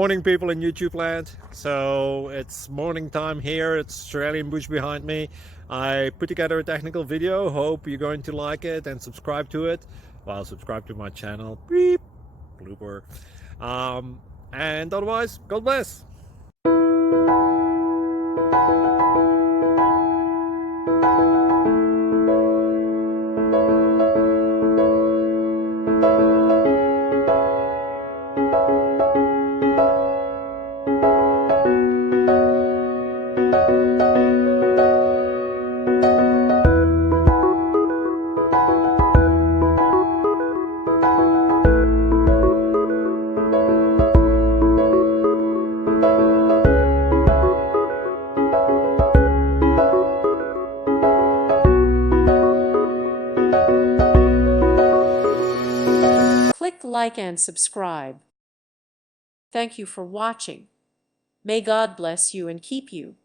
Morning people in YouTube land. So it's morning time here. It's Australian bush behind me. I put together a technical video. Hope you're going to like it and subscribe to it. Well, subscribe to my channel. Beep. Blooper. And otherwise, God bless. Click like and subscribe. Thank you for watching. May God bless you and keep you.